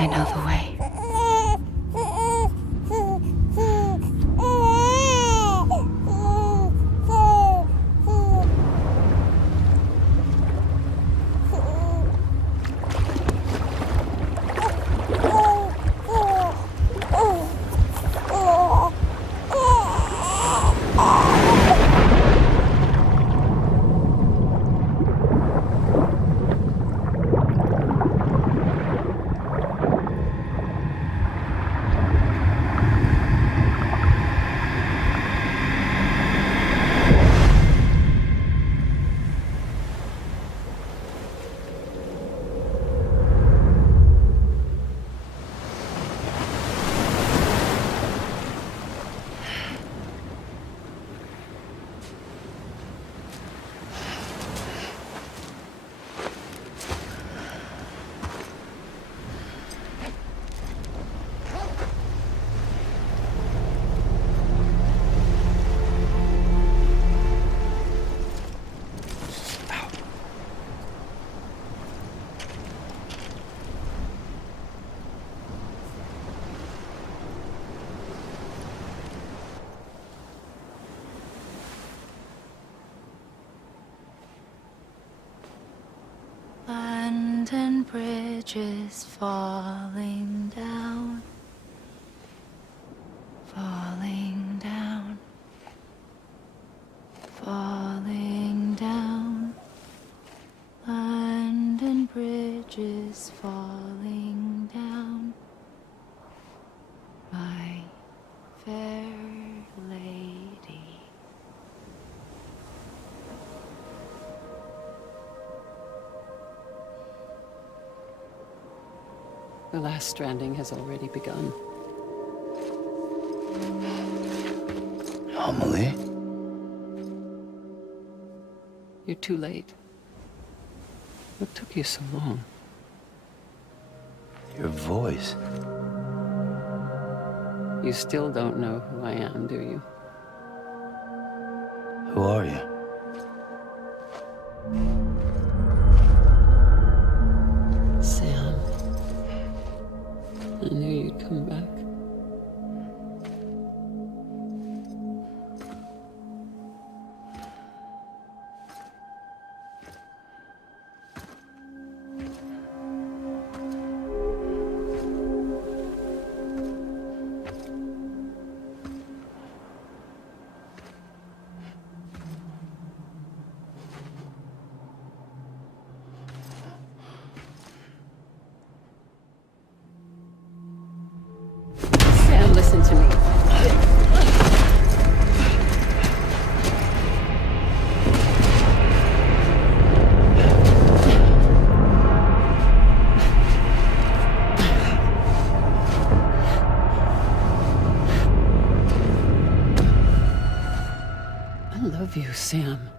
I know the way. London Bridge is falling down, falling down, falling down. London Bridge is falling down, my fair lady. The last stranding has already begun. Amelie? You're too late. What took you so long? Your voice. You still don't know who I am, do you? Who are you? Sam. I knew you'd come back. Sam, listen to me. I love you, Sam.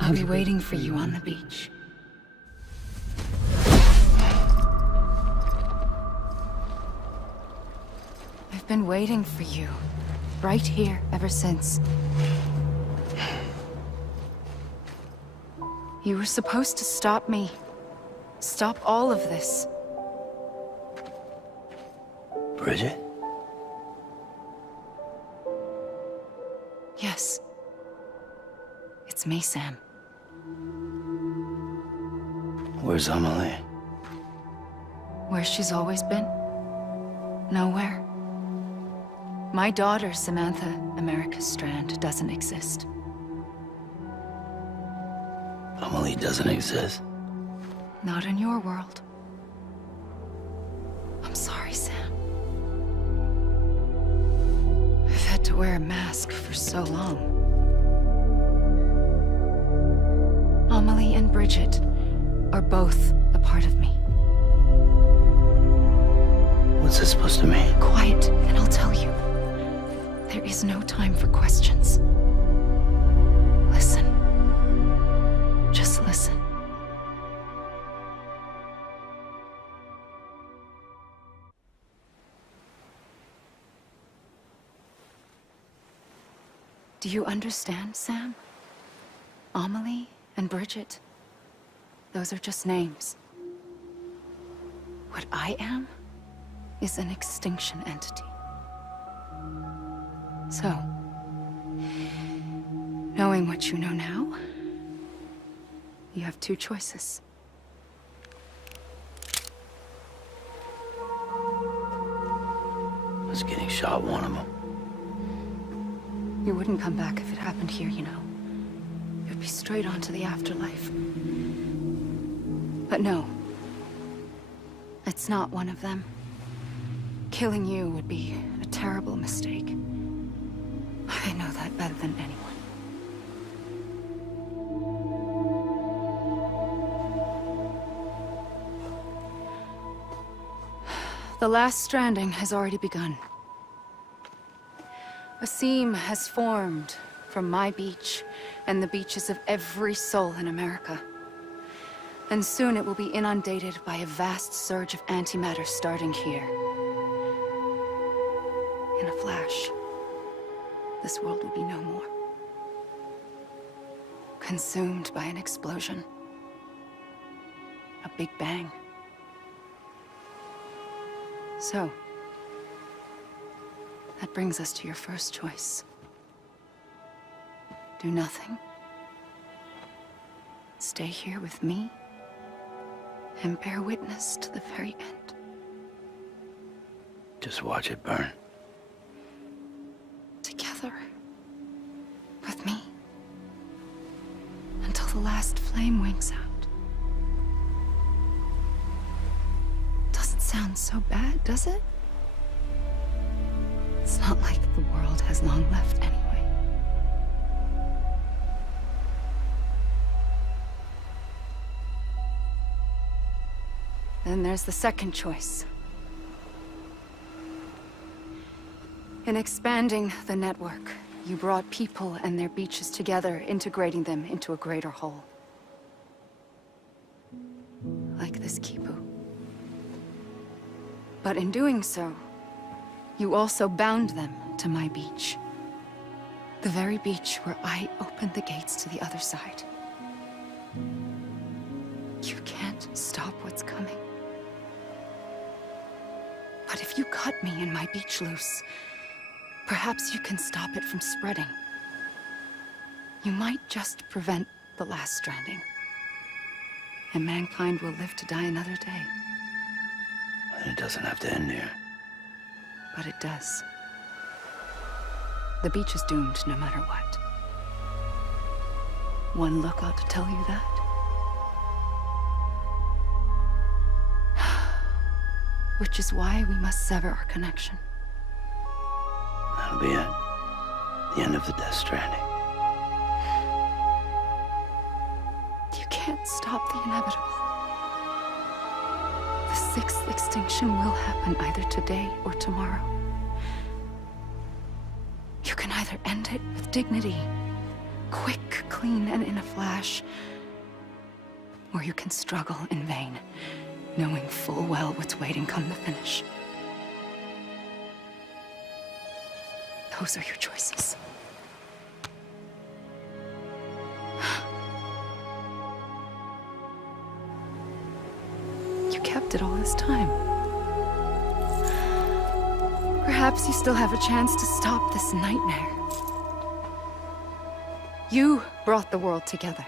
I'll be waiting for you on the beach. I've been waiting for you, right here, ever since. You were supposed to stop me. Stop all of this. Bridget? Yes. It's me, Sam. Where's Amelie? Where she's always been? Nowhere. My daughter, Samantha America Strand, doesn't exist. Amelie doesn't exist. Not in your world. I'm sorry, Sam. I've had to wear a mask for so long. Amelie and Bridget are both a part of me. What's this supposed to mean? Quiet, and I'll tell you. There is no time for questions. Listen. Just listen. Do you understand, Sam? Amelie and Bridget, those are just names. What I am is an extinction entity. So, knowing what you know now, you have two choices. Was getting shot one of them? You wouldn't come back if it happened here, you know. You'd be straight on to the afterlife. But no. It's not one of them. Killing you would be a terrible mistake. I know that better than anyone. The last stranding has already begun. A seam has formed from my beach and the beaches of every soul in America. And soon it will be inundated by a vast surge of antimatter starting here. In a flash, this world will be no more. Consumed by an explosion. A big bang. So, that brings us to your first choice. Do nothing. Stay here with me and bear witness to the very end. Just watch it burn. Together. With me. Until the last flame winks out. Doesn't sound so bad, does it? It's not like the world has long left anyway. Then there's the second choice. In expanding the network, you brought people and their beaches together, integrating them into a greater whole. Like this Kipu. But in doing so, you also bound them to my beach. The very beach where I opened the gates to the other side. You can't stop what's coming. But if you cut me and my beach loose, perhaps you can stop it from spreading. You might just prevent the last stranding. And mankind will live to die another day. And it doesn't have to end here. But it does. The beach is doomed no matter what. One look ought to tell you that. Which is why we must sever our connection. That'll be it. The end of the Death Stranding. You can't stop the inevitable. The sixth extinction will happen either today or tomorrow. You can either end it with dignity, quick, clean, and in a flash, or you can struggle in vain, knowing full well what's waiting come the finish. Those are your choices. You kept it all this time. Perhaps you still have a chance to stop this nightmare. You brought the world together.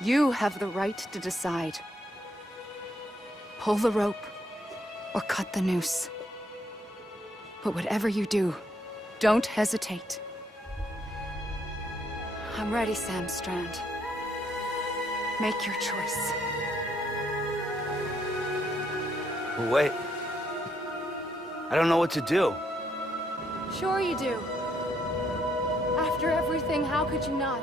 You have the right to decide. Pull the rope, or cut the noose. But whatever you do, don't hesitate. I'm ready, Sam Strand. Make your choice. But wait. I don't know what to do. Sure you do. After everything, how could you not?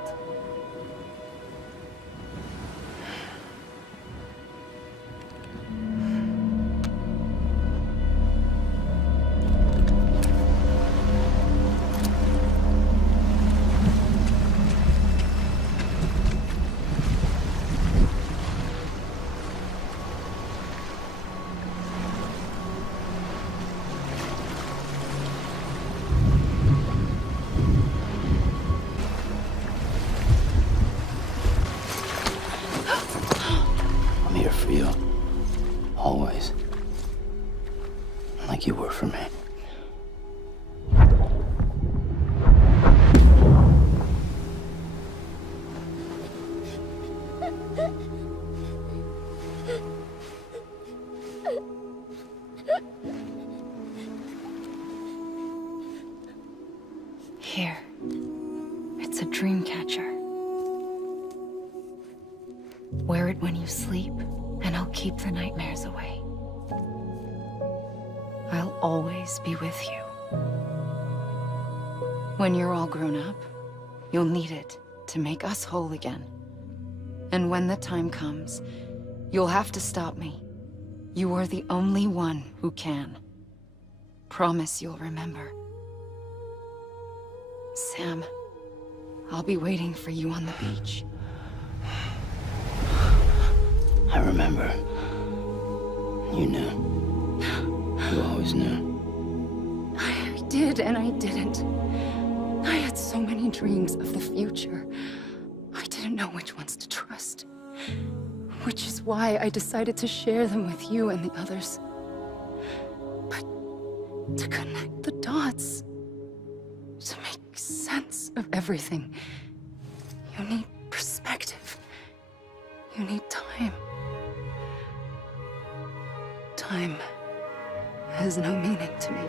It's a dream catcher. Wear it when you sleep, and I'll keep the nightmares away. I'll always be with you. When you're all grown up, you'll need it to make us whole again. And when the time comes, you'll have to stop me. You are the only one who can. Promise you'll remember. Sam, I'll be waiting for you on the beach. I remember. You knew. You always knew. I did and I didn't. I had so many dreams of the future. I didn't know which ones to trust. Which is why I decided to share them with you and the others. But to connect the dots, to make sense of everything, you need perspective. You need time. Time has no meaning to me.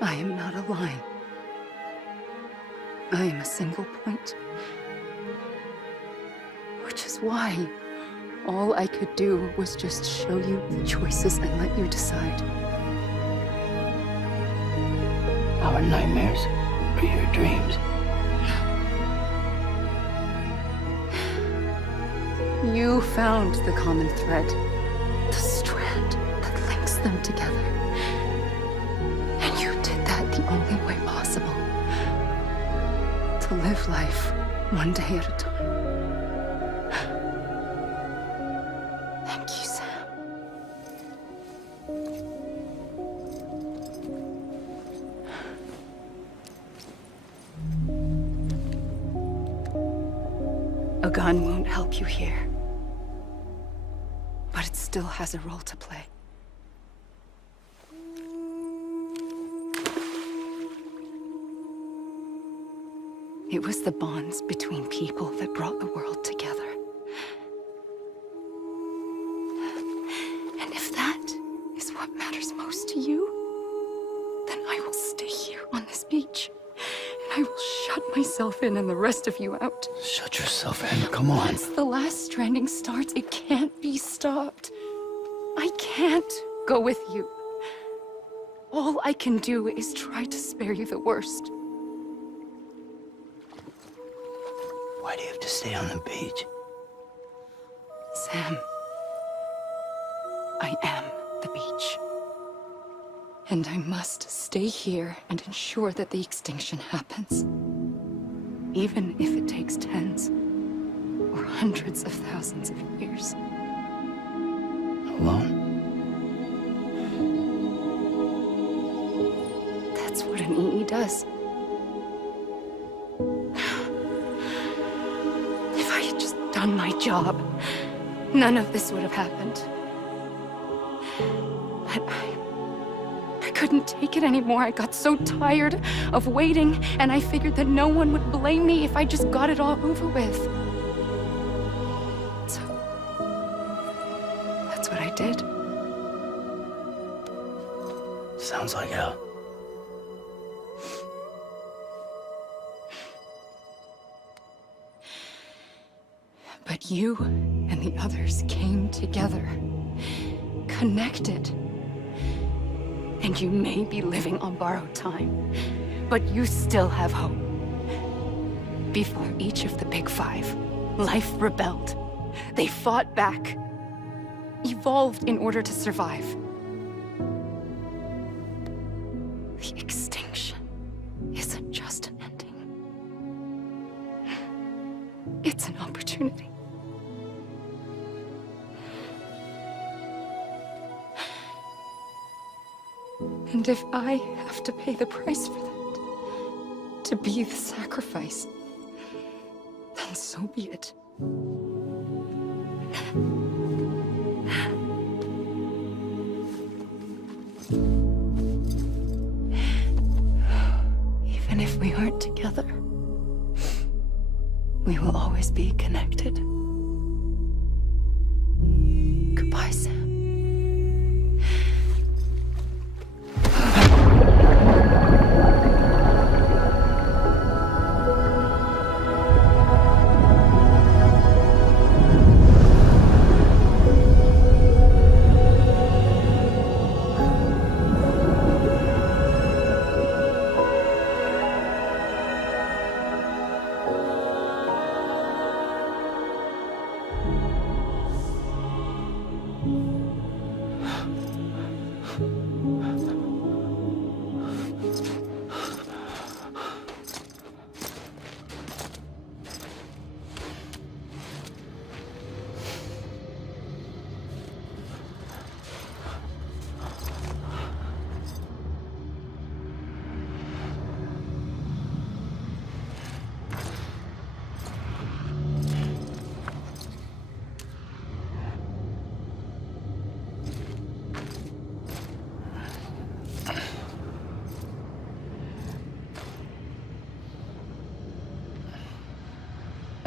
I am not a line. I am a single point. Which is why all I could do was just show you the choices and let you decide. Our nightmares are your dreams. You found the common thread, the strand that links them together. And you did that the only way possible. To live life one day at a time. Thank you, Sam. A gun won't help you here. But it still has a role to play. It was the bonds between people that brought the world together. And if that is what matters most to you, then I will stay here on this beach. And I will shut myself in and the rest of you out. Shut yourself in, come on. Once the last stranding starts, it can't be stopped. I can't go with you. All I can do is try to spare you the worst. Why do you have to stay on the beach? Sam, I am the beach. And I must stay here and ensure that the extinction happens. Even if it takes tens or hundreds of thousands of years. Alone? That's what an EE does. If I had just done my job, none of this would have happened. But I couldn't take it anymore. I got so tired of waiting, and I figured that no one would blame me if I just got it all over with. So, that's what I did. Sounds like hell. But you and the others came together, connected. And you may be living on borrowed time, but you still have hope. Before each of the Big Five, life rebelled. They fought back, evolved in order to survive. The extinction isn't just an ending. It's an opportunity. And if I have to pay the price for that, to be the sacrifice, then so be it. Even if we aren't together, we will always be connected. Goodbye, Sam.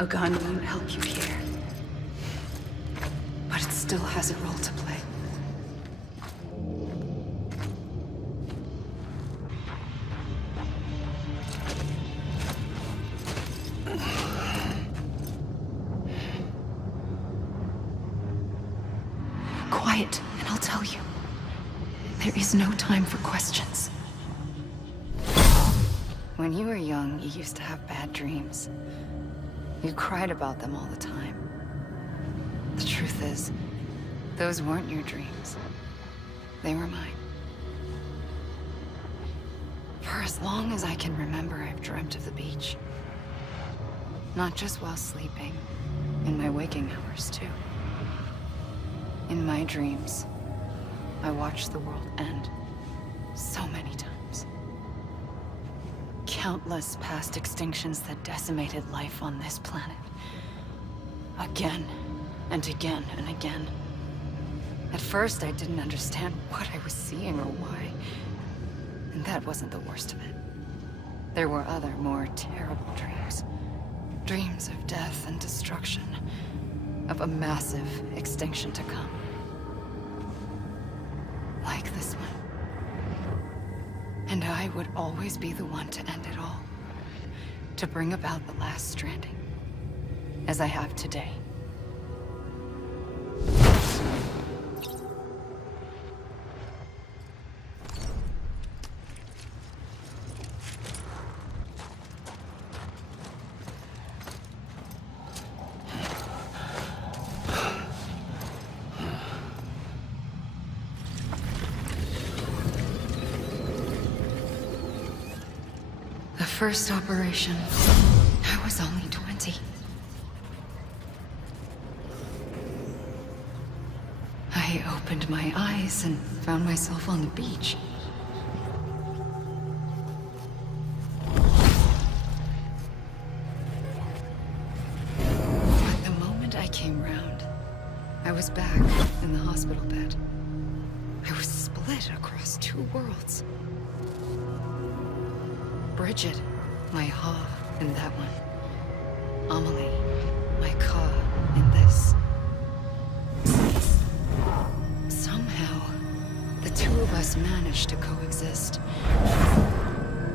A gun won't help you here. But it still has a role to play. Quiet, and I'll tell you. There is no time for questions. When you were young, you used to have bad dreams. You cried about them all the time. The truth is, those weren't your dreams. They were mine. For as long as I can remember, I've dreamt of the beach. Not just while sleeping, in my waking hours too. In my dreams, I watched the world end so many times. Countless past extinctions that decimated life on this planet. Again, and again, and again. At first, I didn't understand what I was seeing or why. And that wasn't the worst of it. There were other, more terrible dreams. Dreams of death and destruction. Of a massive extinction to come. Like this one. And I would always be the one to end it all. To bring about the last stranding. As I have today. The first operation, I was only 20. I opened my eyes and found myself on the beach. But the moment I came round, I was back in the hospital bed. I was split across two worlds. Bridget, my Ha in that one. Amelie, my Ka in this. Somehow, the two of us managed to coexist.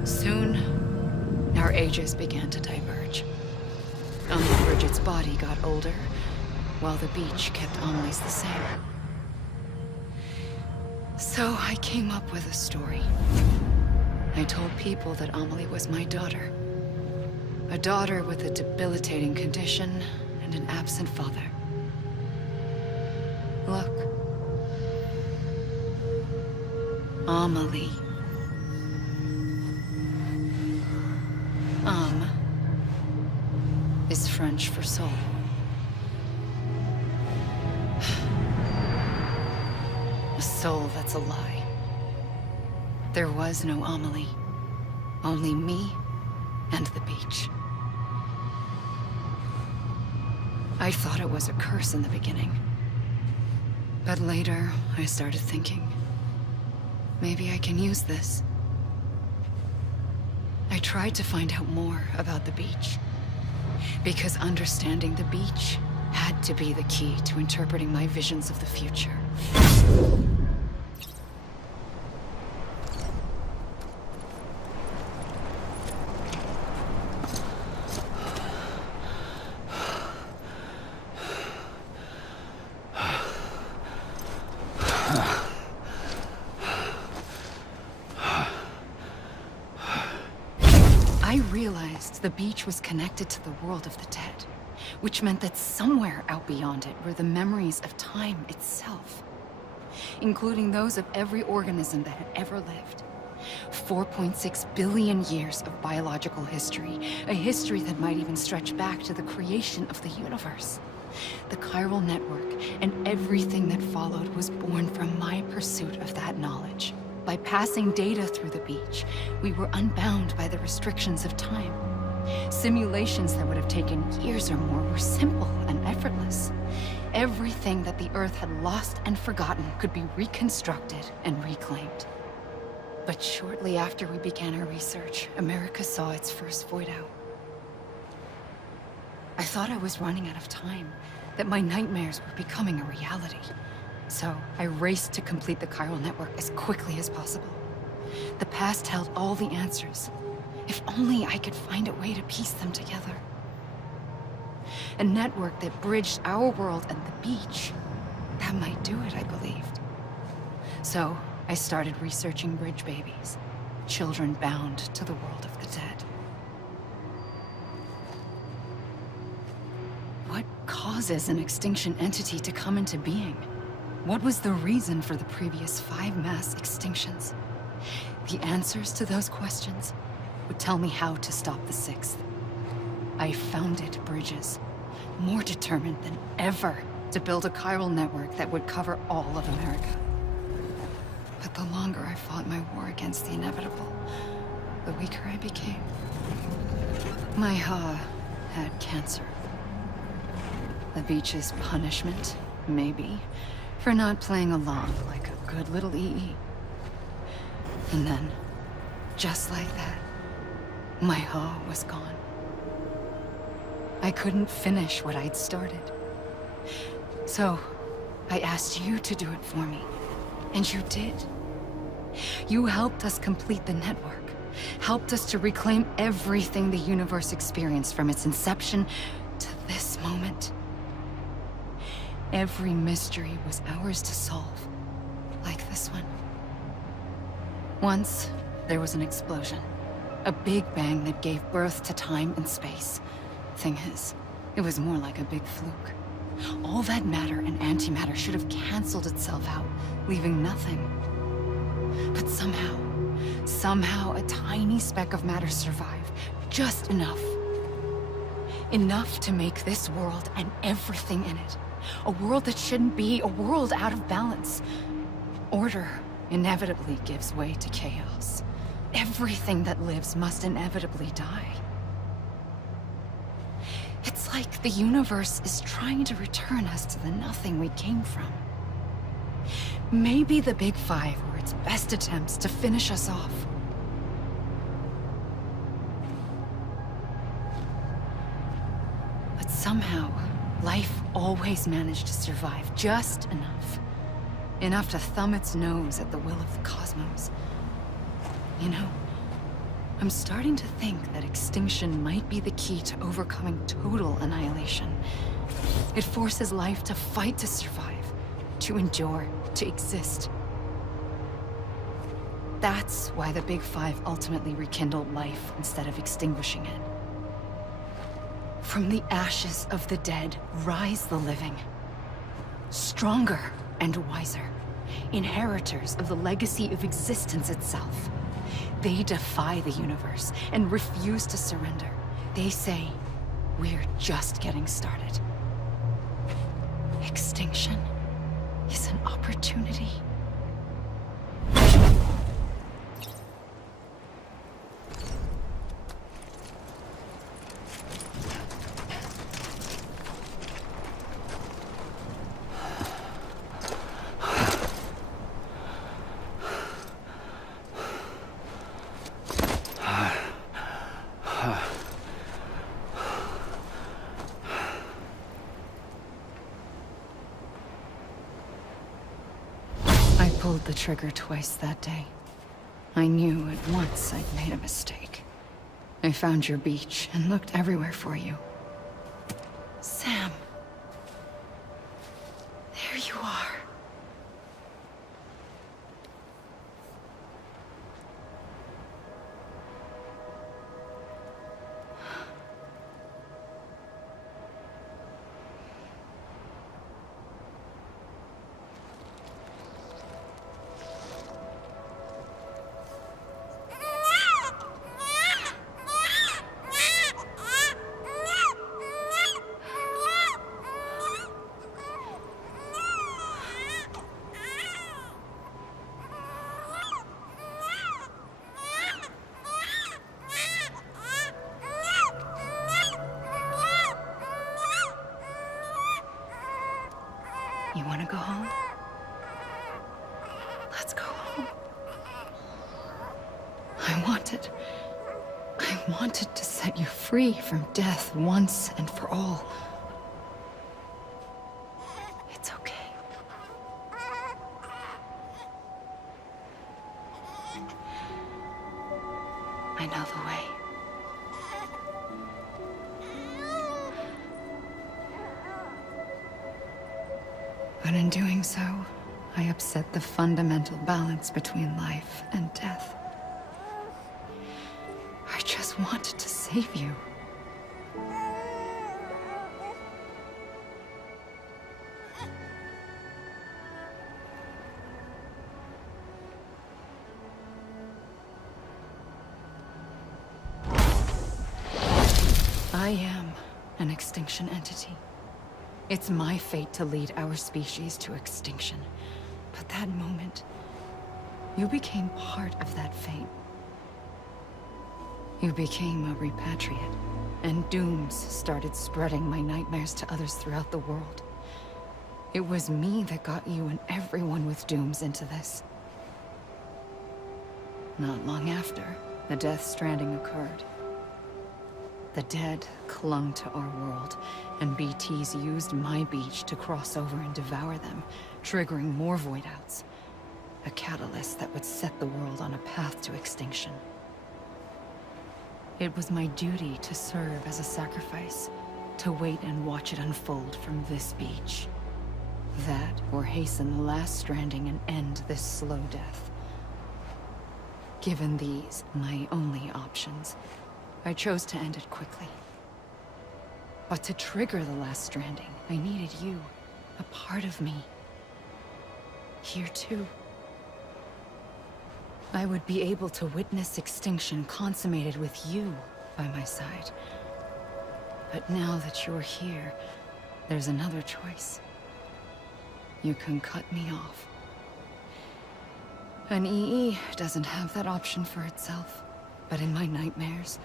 Soon, our ages began to diverge. Only Bridget's body got older, while the beach kept Amelie's the same. So I came up with a story. I told people that Amelie was my daughter. A daughter with a debilitating condition and an absent father. Look. Amelie. Âme is French for soul. A soul that's a lie. There was no Amelie. Only me and the beach. I thought it was a curse in the beginning. But later, I started thinking, maybe I can use this. I tried to find out more about the beach. Because understanding the beach had to be the key to interpreting my visions of the future. I realized the beach was connected to the world of the dead, which meant that somewhere out beyond it were the memories of time itself, including those of every organism that had ever lived. 4.6 billion years of biological history, a history that might even stretch back to the creation of the universe. The chiral network and everything that followed was born from my pursuit of that knowledge. By passing data through the beach, we were unbound by the restrictions of time. Simulations that would have taken years or more were simple and effortless. Everything that the Earth had lost and forgotten could be reconstructed and reclaimed. But shortly after we began our research, America saw its first void out. I thought I was running out of time, that my nightmares were becoming a reality. So I raced to complete the chiral network as quickly as possible. The past held all the answers. If only I could find a way to piece them together. A network that bridged our world and the beach. That might do it, I believed. So I started researching bridge babies, children bound to the world of the dead. What causes an extinction entity to come into being? What was the reason for the previous 5 mass extinctions? The answers to those questions would tell me how to stop the 6th. I founded bridges, more determined than ever to build a chiral network that would cover all of America. But the longer I fought my war against the inevitable, the weaker I became. My Ha had cancer. The beach's punishment, maybe, for not playing along like a good little EE. And then, just like that, my Ha was gone. I couldn't finish what I'd started. So, I asked you to do it for me, and you did. You helped us complete the network, helped us to reclaim everything the universe experienced from its inception to this moment. Every mystery was ours to solve, like this one. Once, there was an explosion. A big bang that gave birth to time and space. Thing is, it was more like a big fluke. All that matter and antimatter should have canceled itself out, leaving nothing. But somehow a tiny speck of matter survived. Just enough. Enough to make this world and everything in it. A world that shouldn't be, a world out of balance. Order inevitably gives way to chaos. Everything that lives must inevitably die. It's like the universe is trying to return us to the nothing we came from. Maybe the Big Five were its best attempts to finish us off. But somehow, life always managed to survive just enough. Enough to thumb its nose at the will of the cosmos. You know, I'm starting to think that extinction might be the key to overcoming total annihilation. It forces life to fight to survive, to endure, to exist. That's why the Big Five ultimately rekindled life instead of extinguishing it. From the ashes of the dead rise the living. Stronger and wiser. Inheritors of the legacy of existence itself. They defy the universe and refuse to surrender. They say, we're just getting started. Extinction is an opportunity. I pulled the trigger twice that day. I knew at once I'd made a mistake. I found your beach and looked everywhere for you. Sam. There you are. You want to go home? Let's go home. I wanted to set set you free from death once and for all. It's okay. I know the way. But in doing so, I upset the fundamental balance between life and death. I just wanted to save you. I am an extinction entity. It's my fate to lead our species to extinction. But that moment, you became part of that fate. You became a repatriate, and dooms started spreading my nightmares to others throughout the world. It was me that got you and everyone with dooms into this. Not long after, the Death Stranding occurred. The dead clung to our world, and BTs used my beach to cross over and devour them, triggering more void-outs. A catalyst that would set the world on a path to extinction. It was my duty to serve as a sacrifice, to wait and watch it unfold from this beach. That, or hasten the last stranding and end this slow death. Given these, my only options, I chose to end it quickly. But to trigger the last stranding, I needed you, a part of me. Here too. I would be able to witness extinction consummated with you by my side. But now that you're here, there's another choice. You can cut me off. An EE doesn't have that option for itself. But in my nightmares,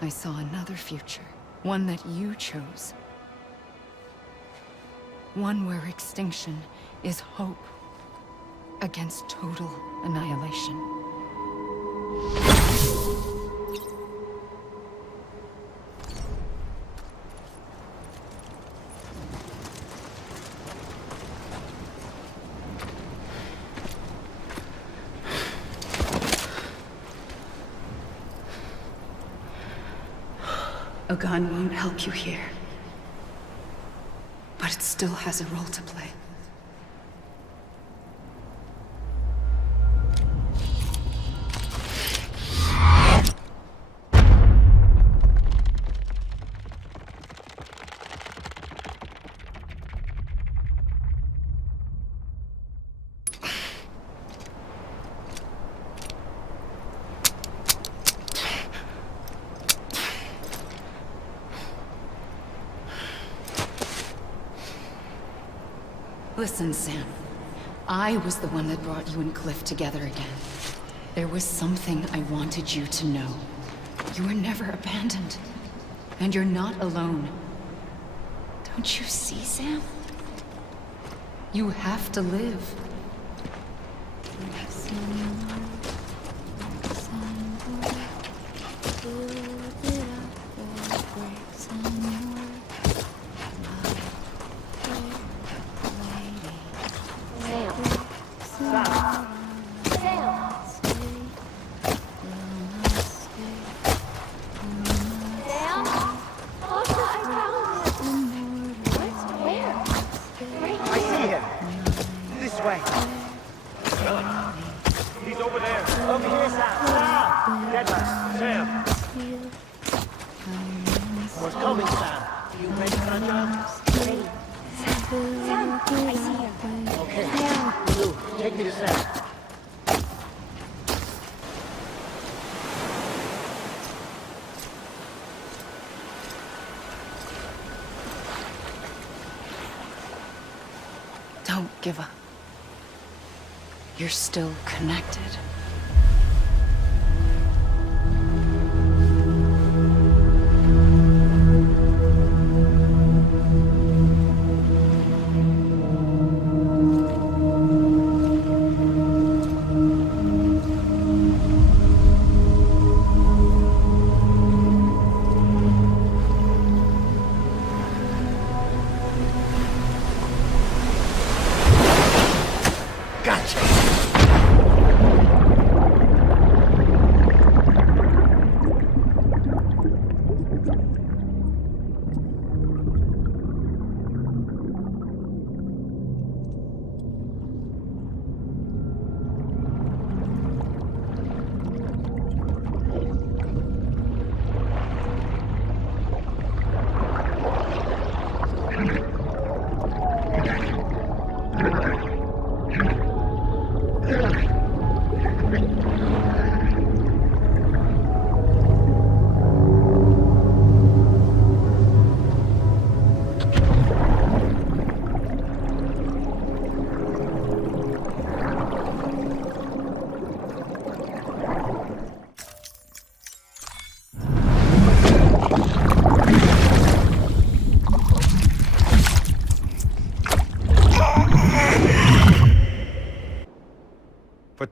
I saw another future. One that you chose. One where extinction is hope against total annihilation. A gun won't help you here. But it still has a role to play. Listen, Sam. I was the one that brought you and Cliff together again. There was something I wanted you to know. You were never abandoned. And you're not alone. Don't you see, Sam? You have to live. Don't give up. You're still connected.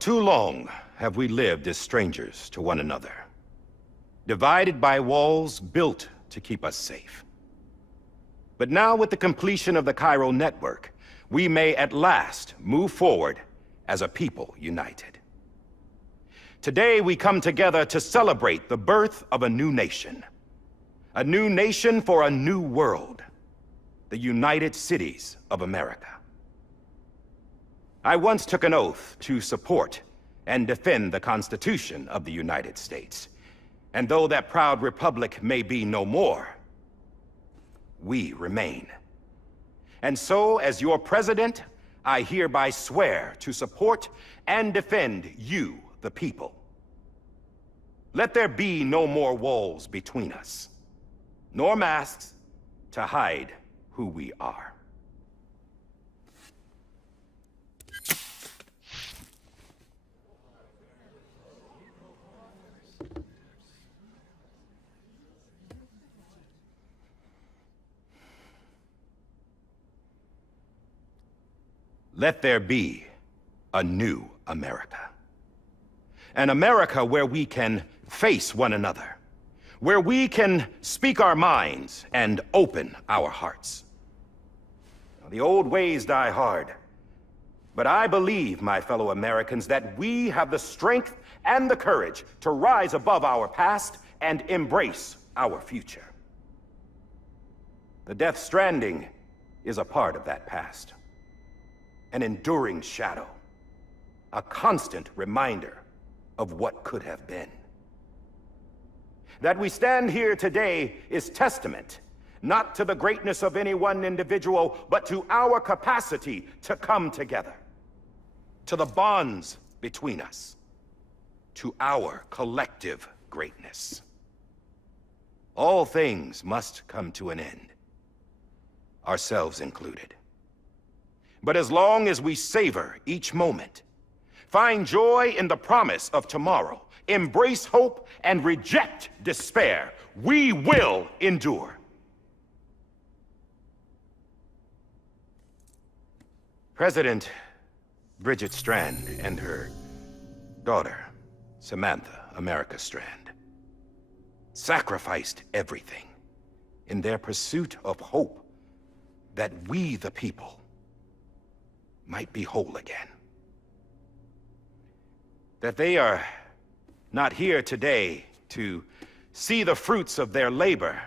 too long have we lived as strangers to one another, divided by walls built to keep us safe. But now, with the completion of the chiral network, we may at last move forward as a people united. Today, we come together to celebrate the birth of a new nation. A new nation for a new world. The United Cities of America. I once took an oath to support and defend the Constitution of the United States. And though that proud republic may be no more, we remain. And so, as your president, I hereby swear to support and defend you, the people. Let there be no more walls between us, nor masks to hide who we are. Let there be a new America. An America where we can face one another, where we can speak our minds and open our hearts. The old ways die hard, but I believe, my fellow Americans, that we have the strength and the courage to rise above our past and embrace our future. The Death Stranding is a part of that past. An enduring shadow, a constant reminder of what could have been. That we stand here today is testament, not to the greatness of any one individual, but to our capacity to come together, to the bonds between us, to our collective greatness. All things must come to an end, ourselves included. But as long as we savor each moment, find joy in the promise of tomorrow, embrace hope, and reject despair, we will endure. President Bridget Strand and her daughter, Samantha America Strand, sacrificed everything in their pursuit of hope that we, the people, might be whole again. That they are not here today to see the fruits of their labor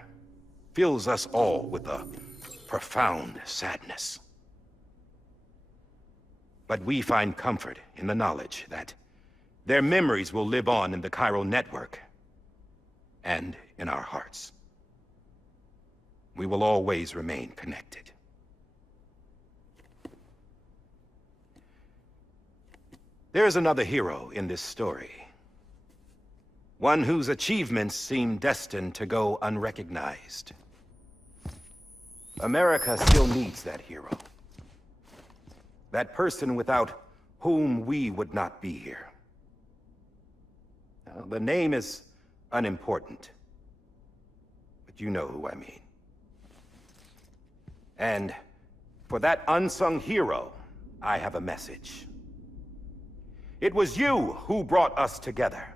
fills us all with a profound sadness. But we find comfort in the knowledge that their memories will live on in the chiral network and in our hearts. We will always remain connected. There is another hero in this story. One whose achievements seem destined to go unrecognized. America still needs that hero. That person without whom we would not be here. Now, the name is unimportant, but you know who I mean. And for that unsung hero, I have a message. It was you who brought us together.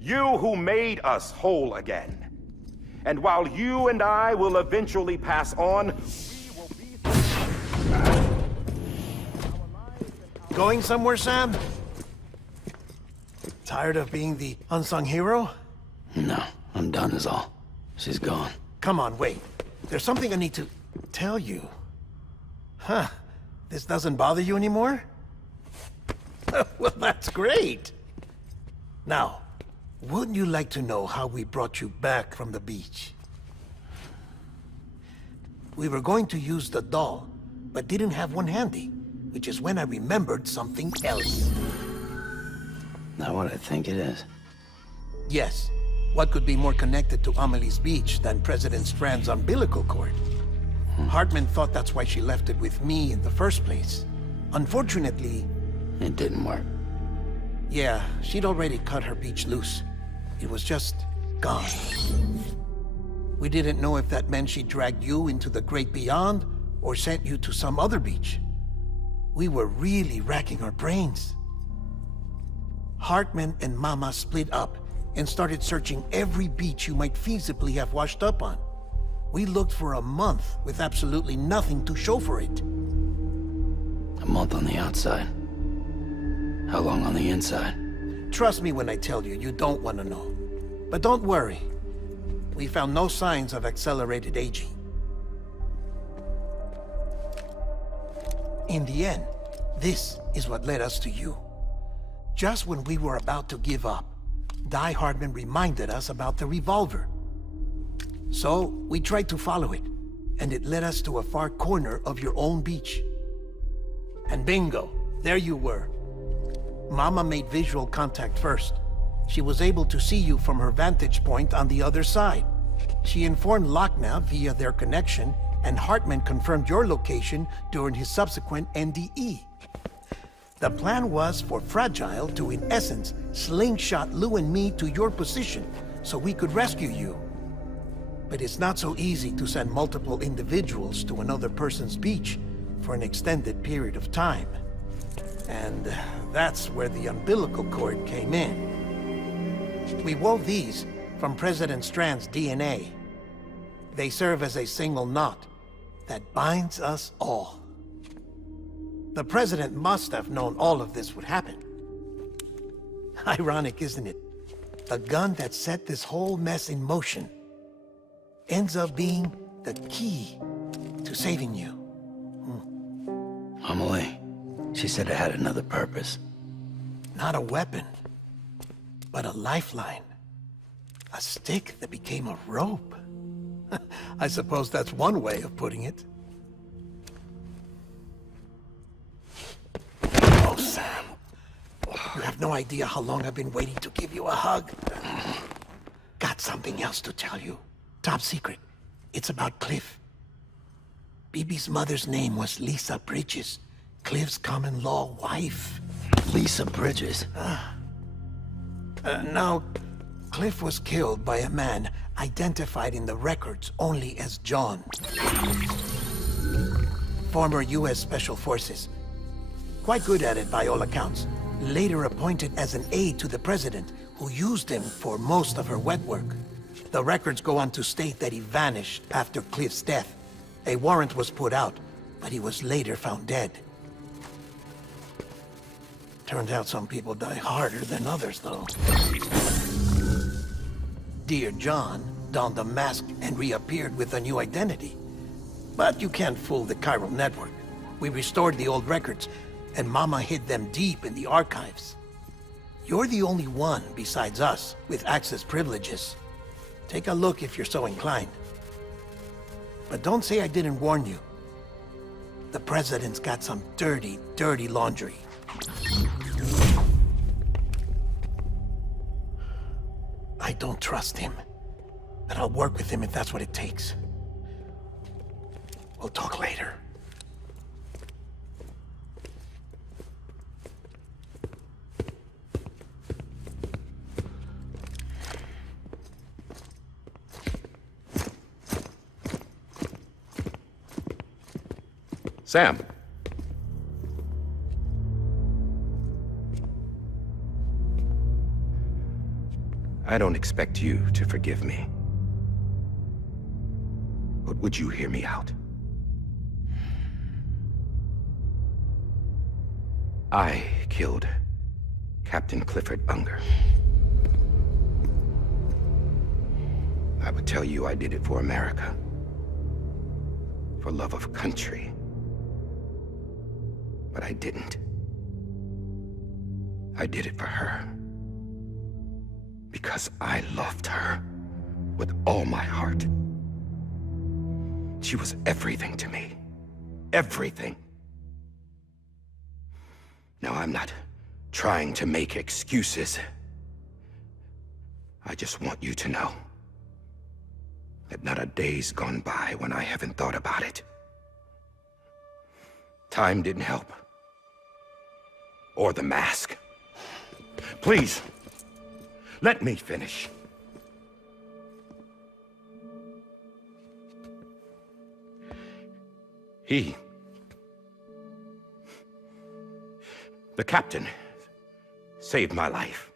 You who made us whole again. And while you and I will eventually pass on, we will be... Going somewhere, Sam? Tired of being the unsung hero? No, I'm done is all. She's gone. Come on, wait. There's something I need to tell you. Huh. This doesn't bother you anymore? Well, that's great. Now, wouldn't you like to know how we brought you back from the beach? We were going to use the doll, but didn't have one handy, which is when I remembered something else. Not what I think it is. Yes. What could be more connected to Amelie's beach than President Strand's umbilical cord? Hartman thought that's why she left it with me in the first place. Unfortunately... It didn't work. Yeah, she'd already cut her beach loose. It was just gone. We didn't know if that meant she dragged you into the great beyond, or sent you to some other beach. We were really racking our brains. Hartman and Mama split up and started searching every beach you might feasibly have washed up on. We looked for a month with absolutely nothing to show for it. A month on the outside. How long on the inside? Trust me when I tell you, you don't want to know. But don't worry. We found no signs of accelerated aging. In the end, this is what led us to you. Just when we were about to give up, Die Hardman reminded us about the revolver. So, we tried to follow it, and it led us to a far corner of your own beach. And bingo, there you were. Mama made visual contact first. She was able to see you from her vantage point on the other side. She informed Lochner via their connection, and Hartman confirmed your location during his subsequent NDE. The plan was for Fragile to, in essence, slingshot Lou and me to your position so we could rescue you. But it's not so easy to send multiple individuals to another person's beach for an extended period of time. And that's where the umbilical cord came in. We wove these from President Strand's DNA. They serve as a single knot that binds us all. The President must have known all of this would happen. Ironic, isn't it? The gun that set this whole mess in motion ends up being the key to saving you. Amelie, she said it had another purpose. Not a weapon, but a lifeline. A stick that became a rope. I suppose that's one way of putting it. Oh, Sam. You have no idea how long I've been waiting to give you a hug. Got something else to tell you. Top secret. It's about Cliff. Bibi's mother's name was Lisa Bridges, Cliff's common-law wife. Lisa Bridges? Now, Cliff was killed by a man identified in the records only as John. Former U.S. Special Forces. Quite good at it by all accounts. Later appointed as an aide to the president, who used him for most of her wet work. The records go on to state that he vanished after Cliff's death. A warrant was put out, but he was later found dead. Turned out some people die harder than others, though. Dear John donned a mask and reappeared with a new identity. But you can't fool the chiral network. We restored the old records, and Mama hid them deep in the archives. You're the only one, besides us, with access privileges. Take a look if you're so inclined. But don't say I didn't warn you. The President's got some dirty, dirty laundry. I don't trust him, but I'll work with him if that's what it takes. We'll talk later. Sam. I don't expect you to forgive me. But would you hear me out? I killed Captain Clifford Unger. I would tell you I did it for America. For love of country. But I didn't. I did it for her. Because I loved her with all my heart. She was everything to me. Everything. Now, I'm not trying to make excuses. I just want you to know that not a day's gone by when I haven't thought about it. Time didn't help. Or the mask. Please, let me finish. The captain saved my life.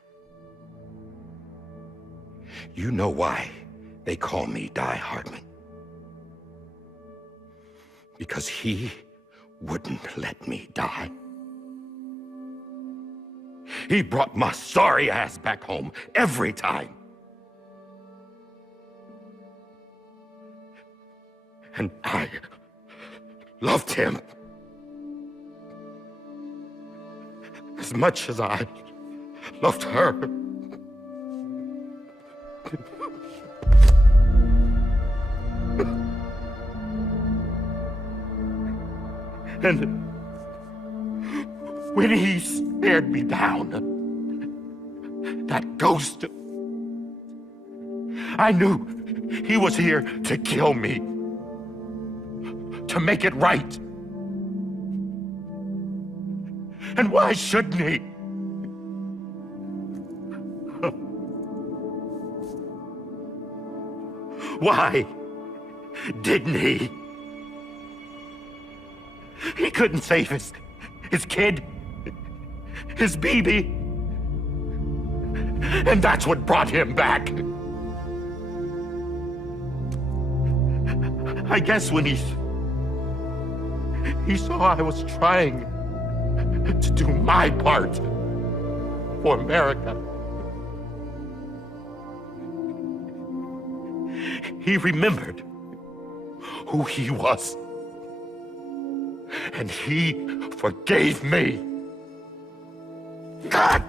You know why they call me Die Hardman. Because he wouldn't let me die. He brought my sorry ass back home every time. And I loved him as much as I loved her. And when he stared me down, that ghost, I knew he was here to kill me, to make it right. And why shouldn't he? Why didn't he? He couldn't save his kid, his baby. And that's what brought him back. I guess when he saw I was trying to do my part for America, he remembered who he was. And he forgave me. God!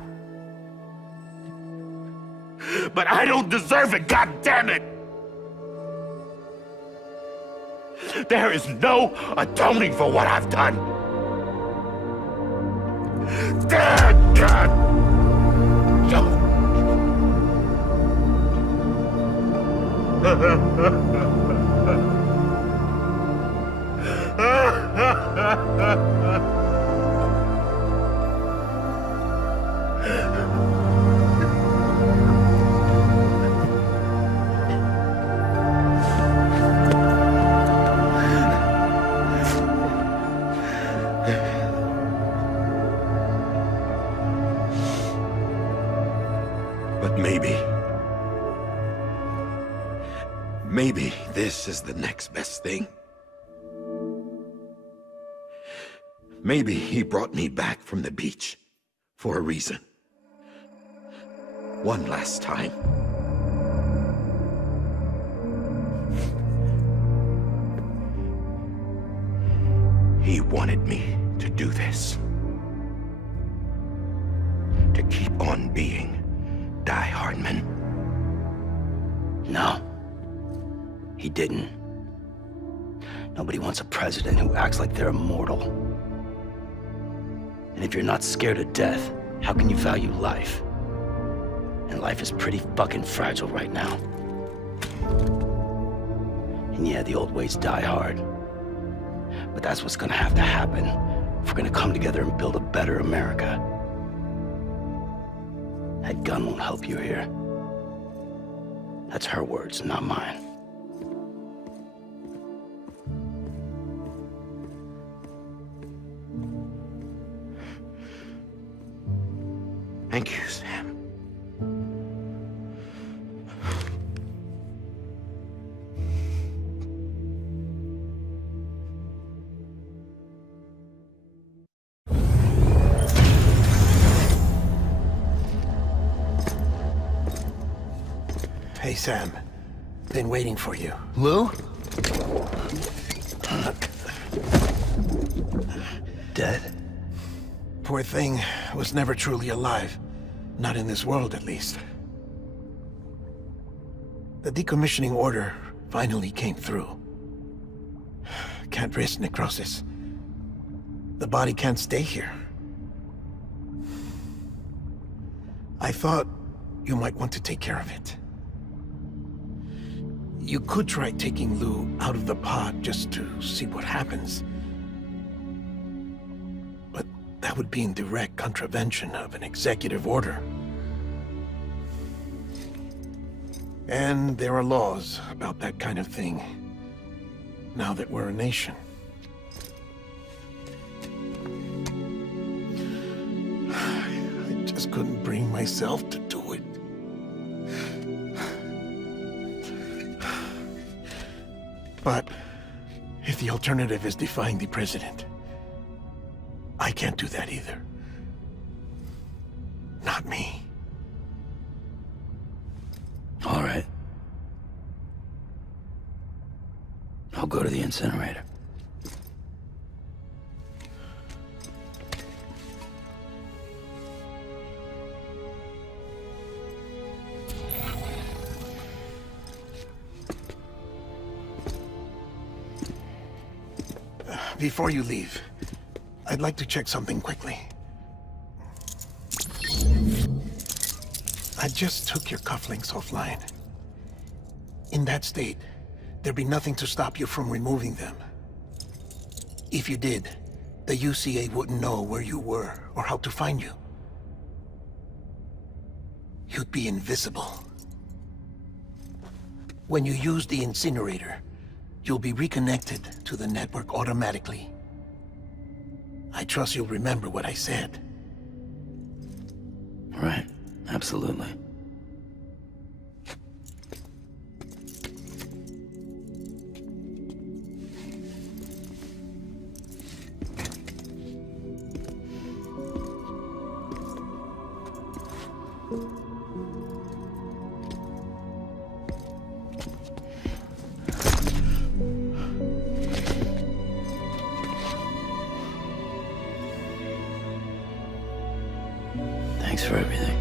But I don't deserve it, God damn it! There is no atoning for what I've done. Dad, God! But maybe this is the next best thing. Maybe he brought me back from the beach for a reason. One last time. He wanted me to do this. To keep on being Die Hardman. No. He didn't. Nobody wants a president who acts like they're immortal. And if you're not scared of death, how can you value life? And life is pretty fucking fragile right now. And yeah, the old ways die hard. But that's what's gonna have to happen if we're gonna come together and build a better America. That gun won't help you here. That's her words, not mine. Thank you, Sam. Hey, Sam. Been waiting for you. Lou? Dead? Poor thing was never truly alive. Not in this world, at least. The decommissioning order finally came through. Can't risk necrosis. The body can't stay here. I thought you might want to take care of it. You could try taking Lou out of the pod just to see what happens. But that would be in direct contravention of an executive order. And there are laws about that kind of thing, now that we're a nation. I just couldn't bring myself to do it. But if the alternative is defying the president, I can't do that either. Not me. All right. I'll go to the incinerator. Before you leave, I'd like to check something quickly. I just took your cufflinks offline. In that state, there'd be nothing to stop you from removing them. If you did, the UCA wouldn't know where you were or how to find you. You'd be invisible. When you use the incinerator, you'll be reconnected to the network automatically. I trust you'll remember what I said. Right. Absolutely. Thanks for everything.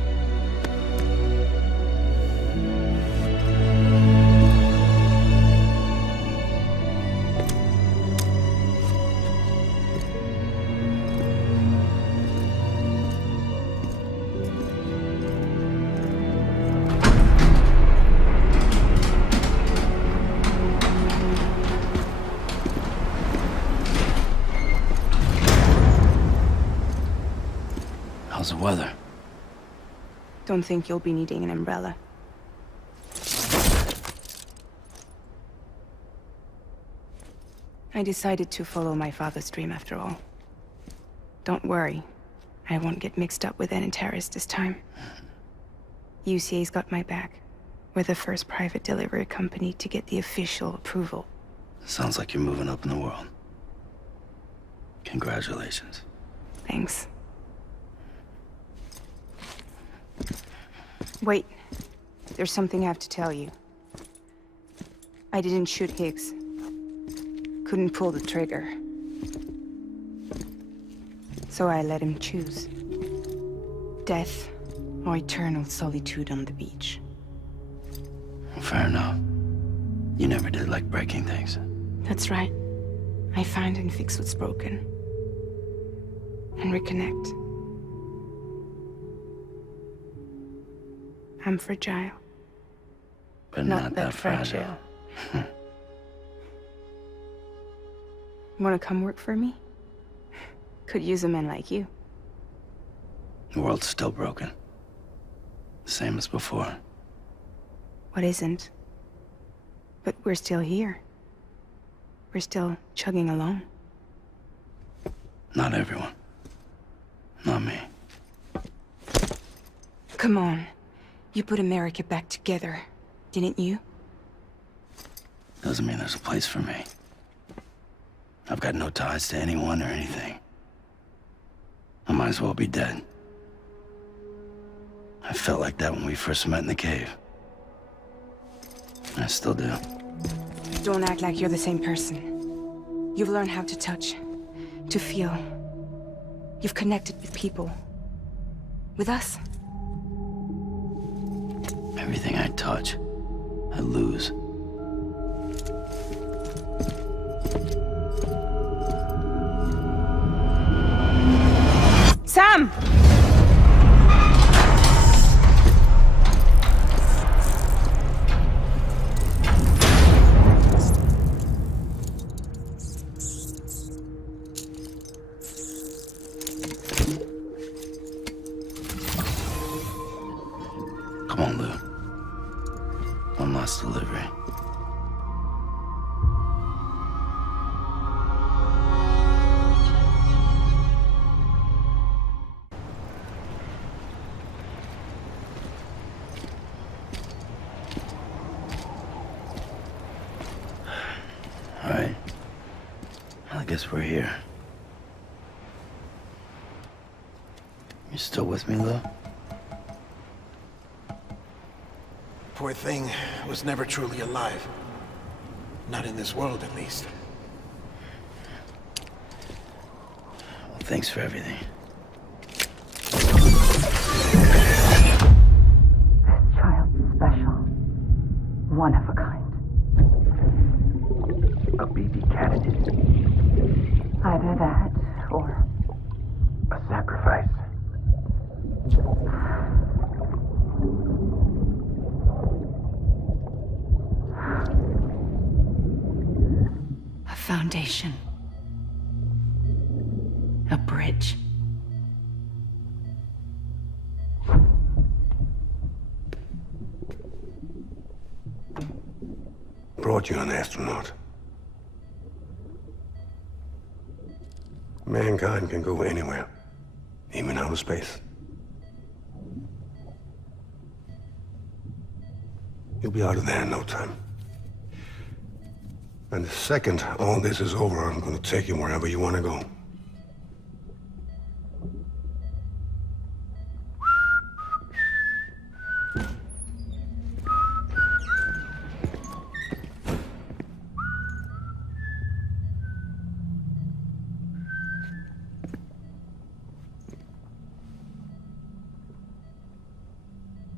How's the weather? Don't think you'll be needing an umbrella. I decided to follow my father's dream after all. Don't worry, I won't get mixed up with any terrorists this time. UCA's got my back. We're the first private delivery company to get the official approval. Sounds like you're moving up in the world. Congratulations. Thanks. Wait, there's something I have to tell you. I didn't shoot Higgs. Couldn't pull the trigger. So I let him choose. Death or eternal solitude on the beach. Fair enough. You never did like breaking things. That's right. I find and fix what's broken. And reconnect. I'm fragile. But not that fragile. Wanna come work for me? Could use a man like you. The world's still broken. Same as before. What isn't? But we're still here. We're still chugging along. Not everyone. Not me. Come on. You put America back together, didn't you? Doesn't mean there's a place for me. I've got no ties to anyone or anything. I might as well be dead. I felt like that when we first met in the cave. I still do. Don't act like you're the same person. You've learned how to touch, to feel. You've connected with people. With us. Everything I touch, I lose. Sam! Come on, Lou. One last delivery. I guess we're here. You still with me, Lil? Poor thing was never truly alive. Not in this world, at least. Well, thanks for everything. Child's special. One of a kind. A BB candidate. Either that, or A sacrifice. A foundation. A bridge. Brought you an astronaut. Mankind can go anywhere, even outer space. You'll be out of there in no time. And the second all this is over, I'm gonna take you wherever you want to go.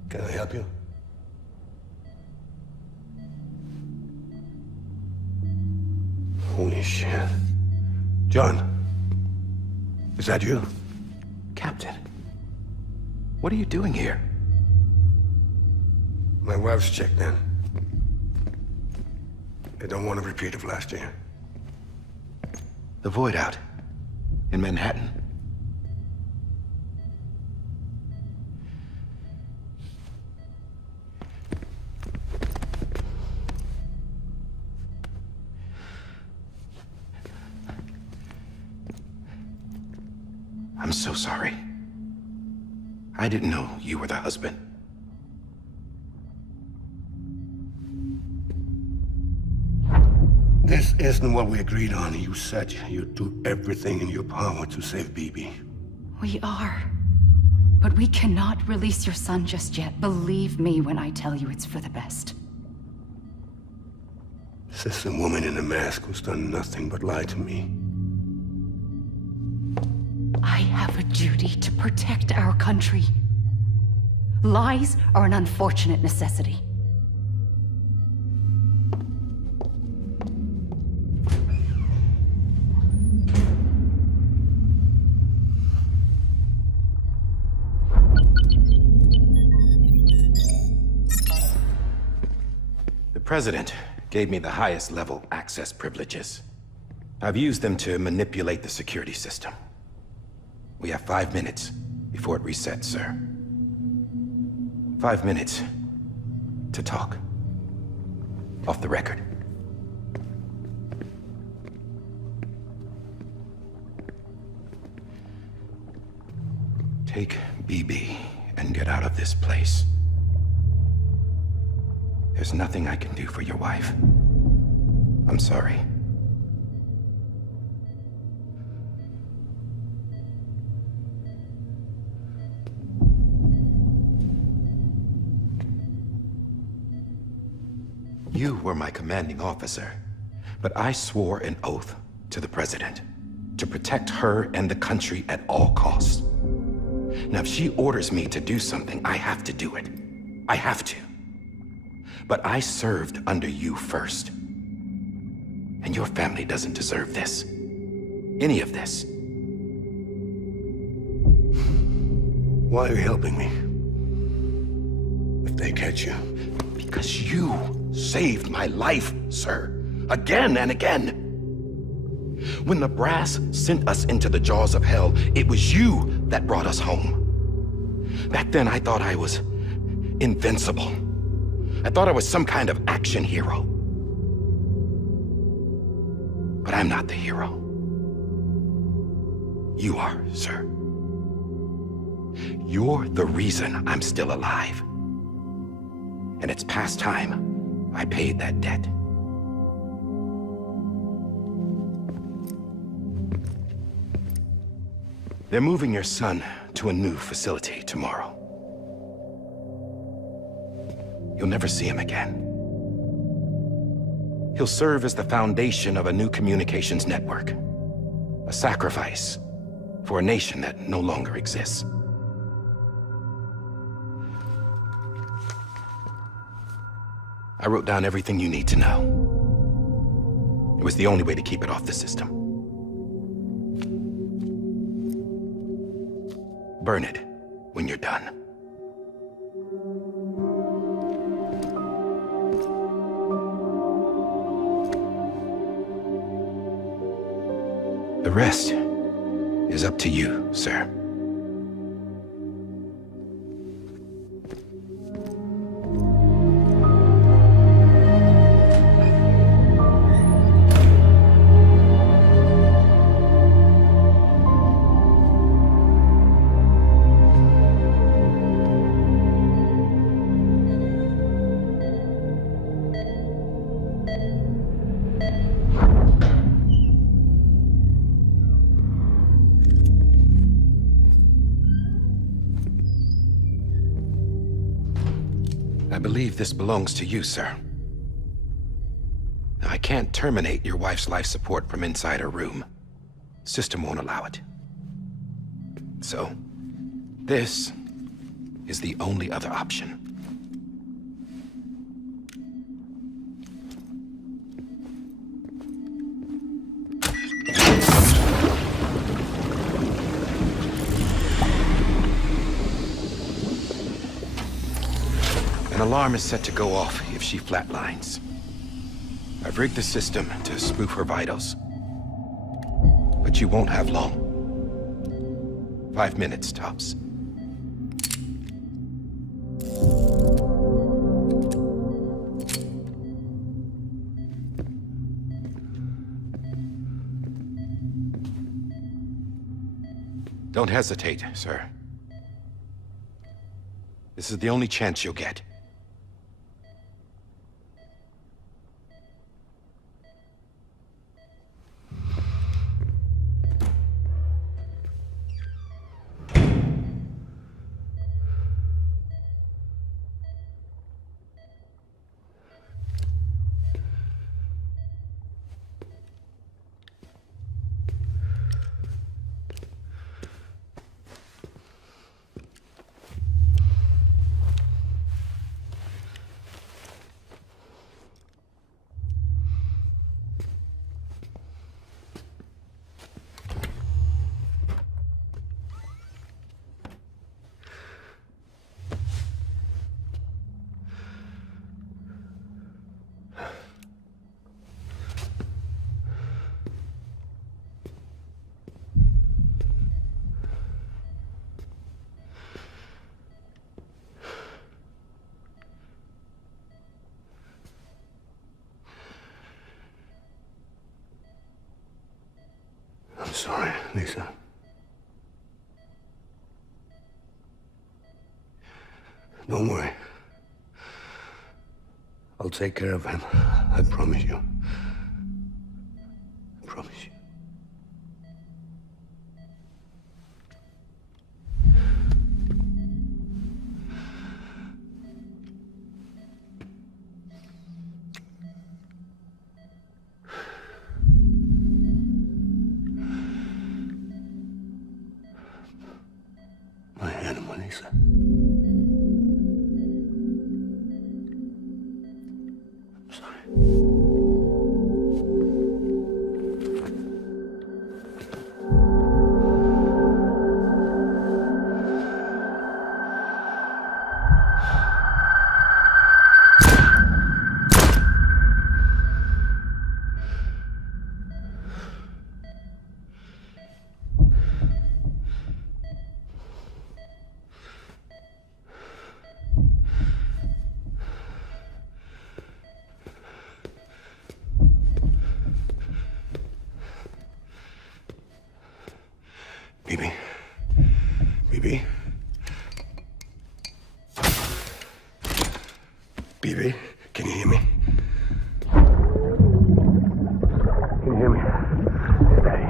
Can I help you? Holy shit. John, is that you? Captain, what are you doing here? My wife's checked in. They don't want a repeat of last year. The Void out. In Manhattan. I'm so sorry. I didn't know you were the husband. This isn't what we agreed on. You said you'd do everything in your power to save BB. We are. But we cannot release your son just yet. Believe me when I tell you it's for the best. This is a woman in a mask who's done nothing but lie to me. I have a duty to protect our country. Lies are an unfortunate necessity. The President gave me the highest level access privileges. I've used them to manipulate the security system. We have 5 minutes before it resets, sir. 5 minutes to talk. Off the record. Take BB and get out of this place. There's nothing I can do for your wife. I'm sorry. You were my commanding officer, but I swore an oath to the President to protect her and the country at all costs. Now, if she orders me to do something, I have to do it. I have to. But I served under you first. And your family doesn't deserve this. Any of this. Why are you helping me? If they catch you. Because you saved my life, sir. Again and again. When the brass sent us into the jaws of hell, it was you that brought us home. Back then, I thought I was invincible. I thought I was some kind of action hero. But I'm not the hero. You are, sir. You're the reason I'm still alive. And it's past time I paid that debt. They're moving your son to a new facility tomorrow. You'll never see him again. He'll serve as the foundation of a new communications network. A sacrifice for a nation that no longer exists. I wrote down everything you need to know. It was the only way to keep it off the system. Burn it when you're done. The rest is up to you, sir. I believe this belongs to you, sir. I can't terminate your wife's life support from inside her room. System won't allow it. So, this is the only other option. An alarm is set to go off if she flatlines. I've rigged the system to spoof her vitals. But you won't have long. 5 minutes, tops. Don't hesitate, sir. This is the only chance you'll get. I'm sorry, Lisa. Don't worry. I'll take care of him. I promise you. I promise you. My animal, Lisa. I'm sorry. Bibi? Bibi? Bibi, can you hear me? Can you hear me? Stay.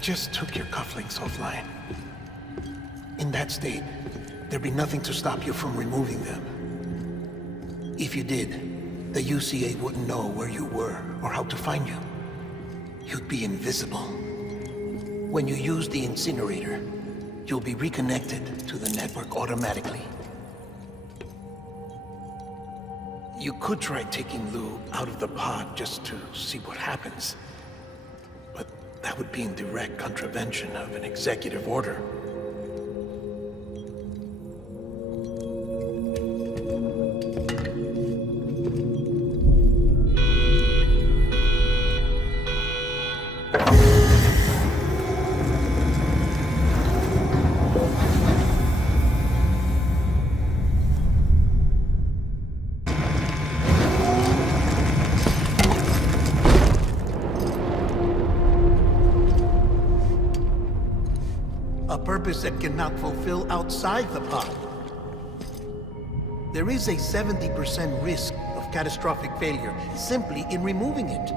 just took your cufflinks offline. In that state, there'd be nothing to stop you from removing them. If you did, the UCA wouldn't know where you were or how to find you. You'd be invisible. When you use the incinerator, you'll be reconnected to the network automatically. You could try taking Lou out of the pod just to see what happens. But that would be in direct contravention of an executive order. That cannot fulfill outside the pod. There is a 70% risk of catastrophic failure simply in removing it.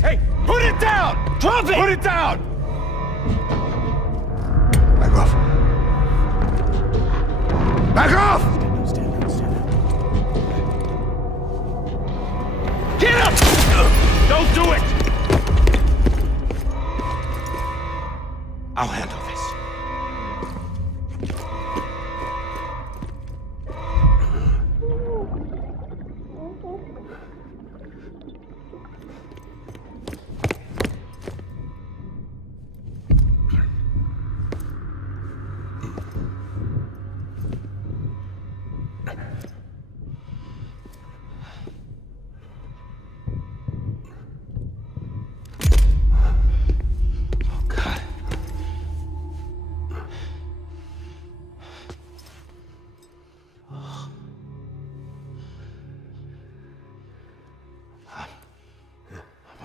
Hey, put it down! Drop it! Put it down! Back off. Back off! Get up! Don't do it! I'll handle this.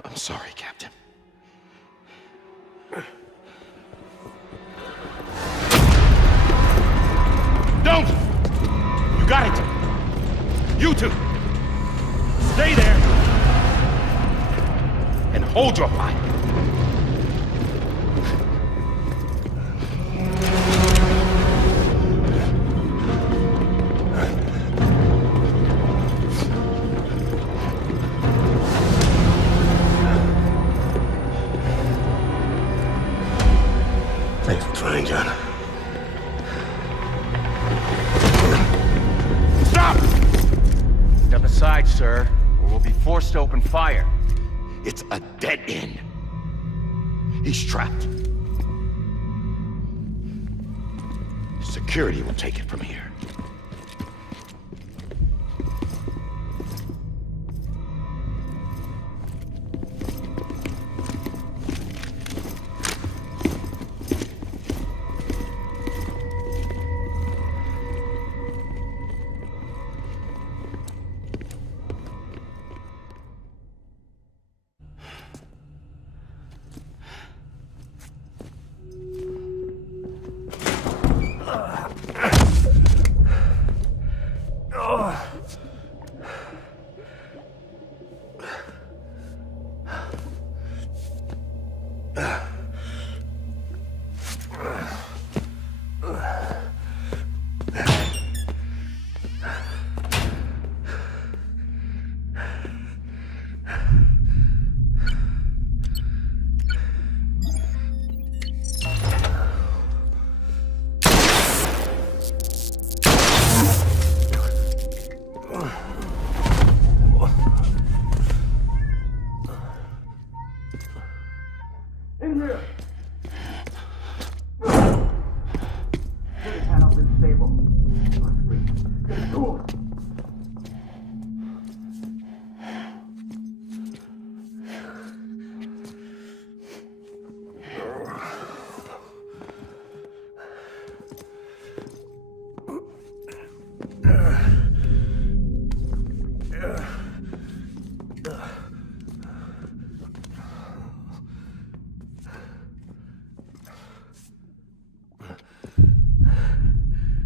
I'm sorry, Captain. Don't! You got it! You two! Stay there! And hold your fire! Thanks for trying, John. forced to open fire. It's a dead end. He's trapped. Security will take it from here.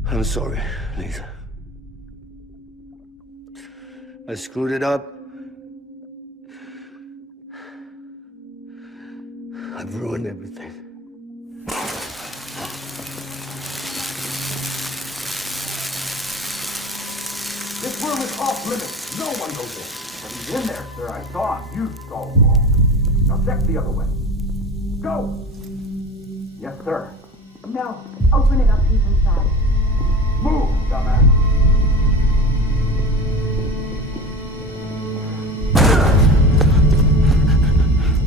I'm sorry, Lisa. I screwed it up. I've ruined everything. This room is off limits. No one goes in. But he's in there, sir. I saw him. You saw him wrong. Now check the other way. Go! Yes, sir. No. Open it up. He's inside. Move, dumbass.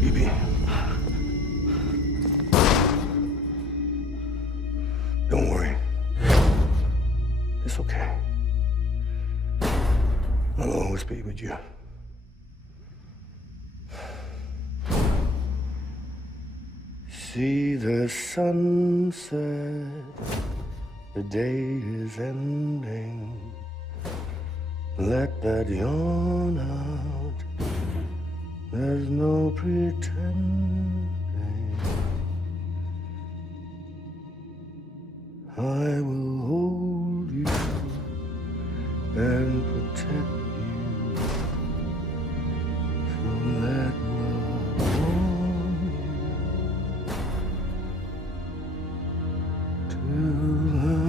Bibi. Don't worry. It's okay. I'll always be with you. See the sunset. The day is ending. Let that yawn out. There's no pretending. I will hold you and protect you. So let love warm you till the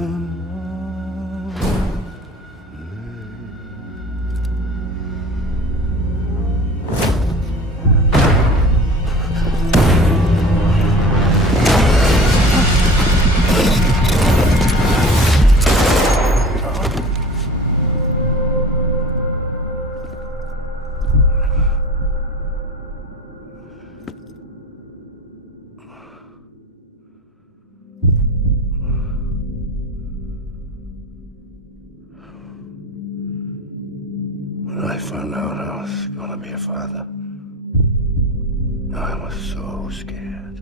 When I found out I was gonna be a father, I was so scared.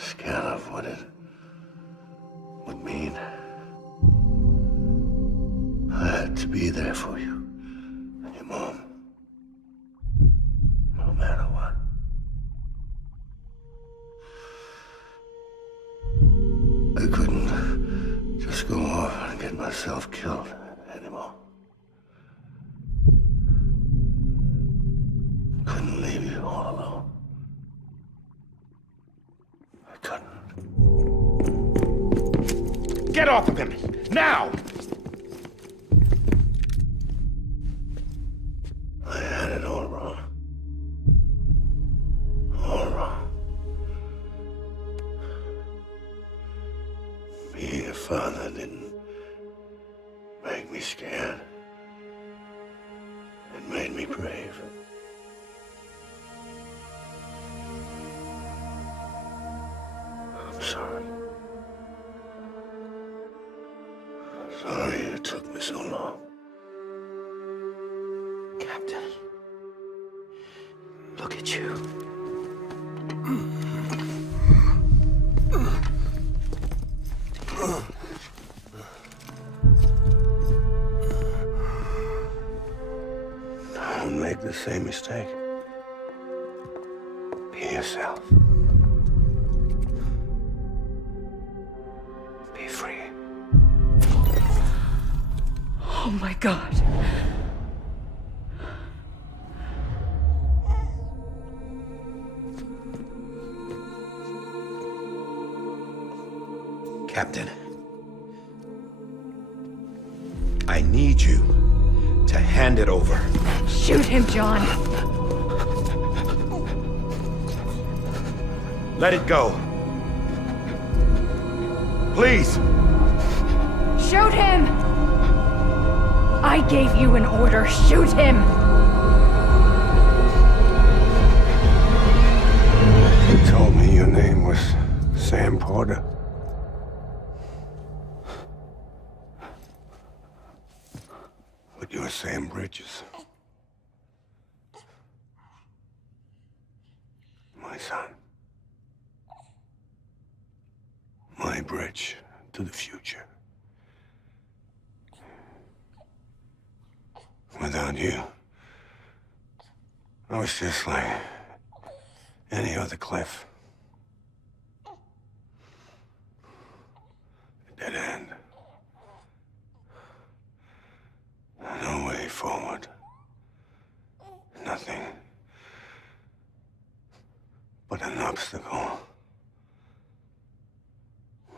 Scared of what it would mean. I had to be there for you and your mom, no matter what. I couldn't just go off and get myself killed anymore. Couldn't leave you all alone. I couldn't. Get off of him! Now! I had it all wrong. All wrong. Being a father didn't make me scared. made me brave. I'm sorry. Sorry it took me so long. Captain, look at you. Don't make the same mistake. Be yourself. Be free. Oh my God. Captain, I need you to hand it over. Shoot him, John. Let it go. Please. Shoot him! I gave you an order. Shoot him! You told me your name was Sam Porter. But you're Sam Bridges. My son. My bridge to the future. Without you, I was just like any other cliff. A dead end. No way forward. Nothing but an obstacle.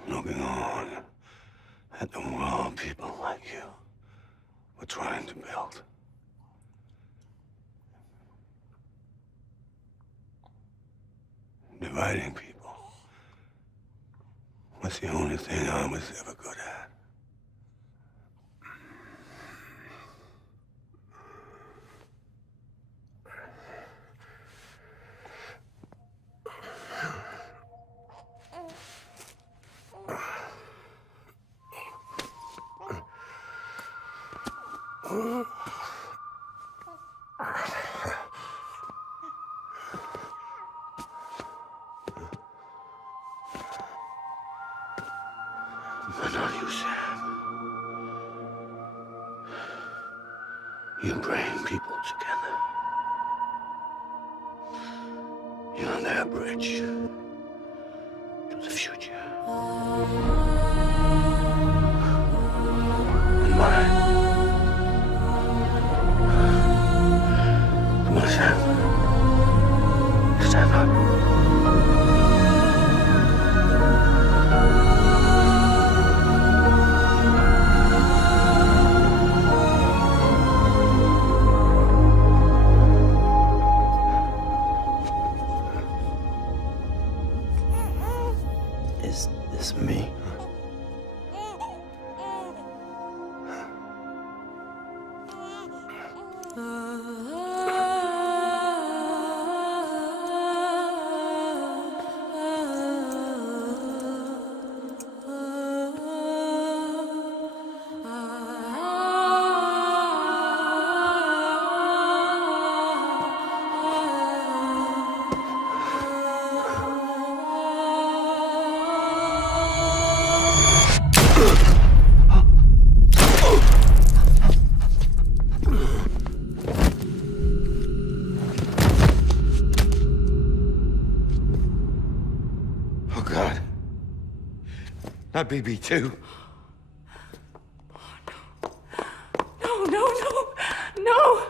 Looking on at the world people like you were trying to build. Dividing people was the only thing I was ever good at. But not you, Sam. You bring people together. You're their bridge to the future. And mine. Come on, Sam. Stand up. Is this me? Oh, God. Not BB2. No, no, no, no!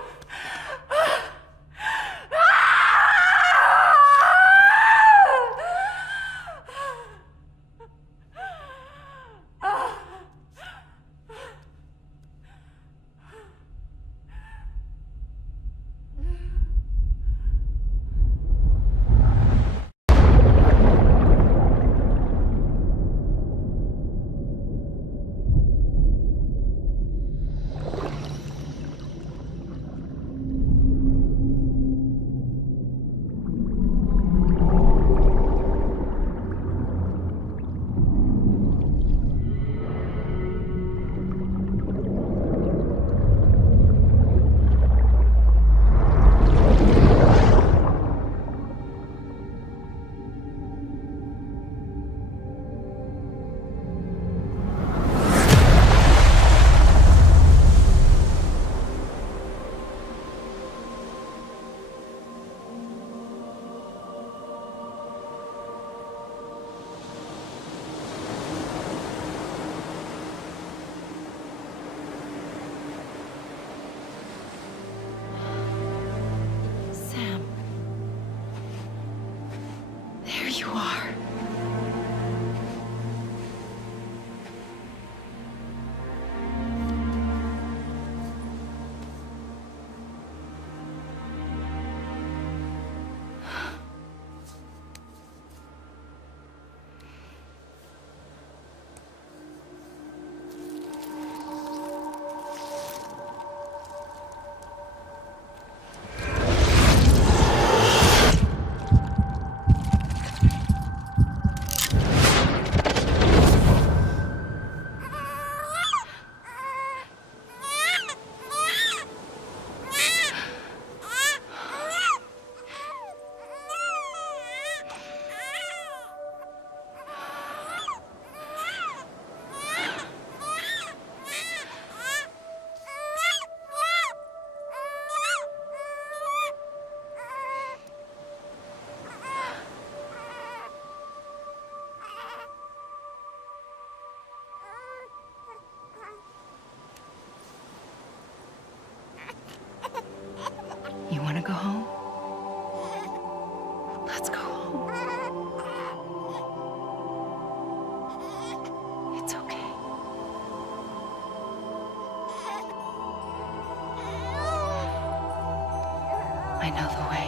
I know the way.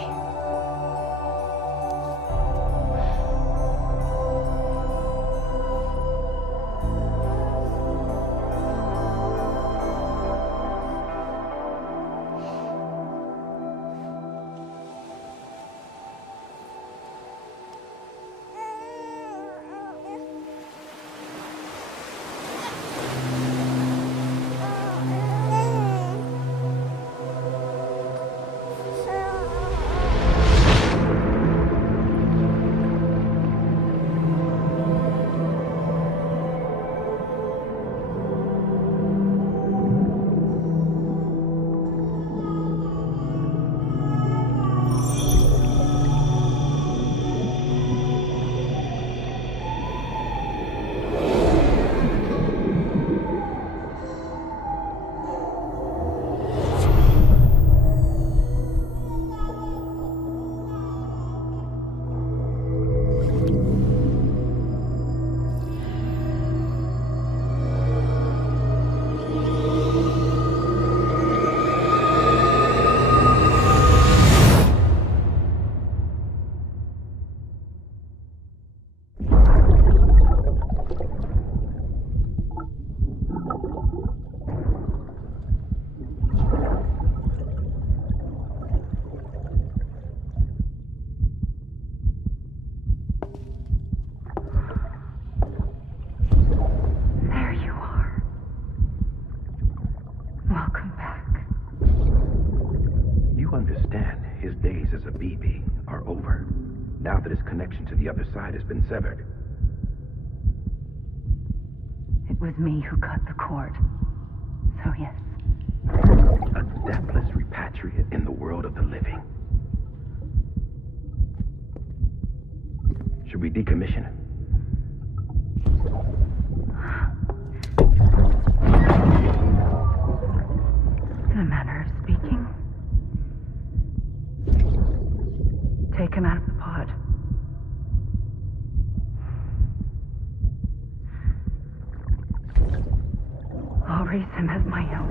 There you are. Welcome back. You understand his days as a BB are over, now that his connection to the other side has been severed. It was me who cut the cord. So yes. A deathless repatriate in the world of the living. Should we decommission it? In a manner of speaking. Take him out of the pod. I'll raise him as my own.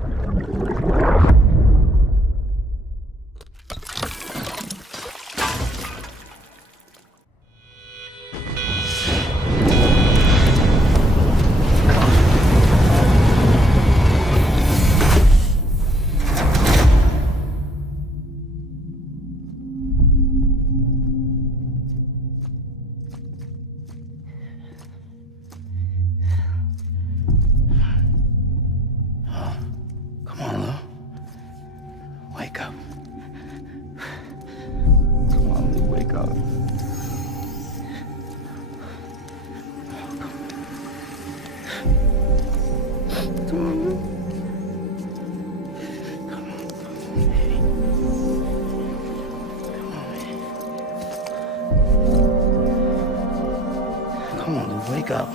Come on, Lou. Wake up. Come on, Lou, wake up. Come on, Lou. Come on, baby. Come on, man. Come on, Lou, wake up.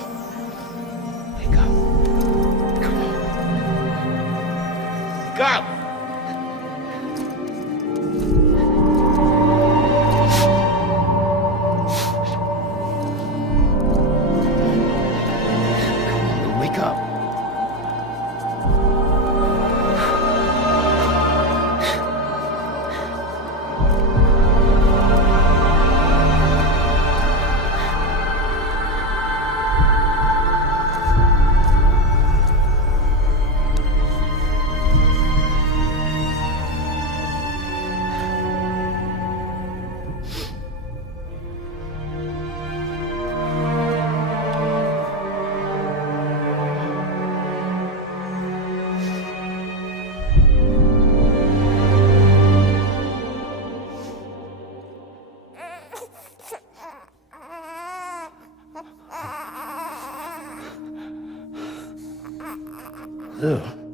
Wake up. Come on. Wake up! Wake up. Lou.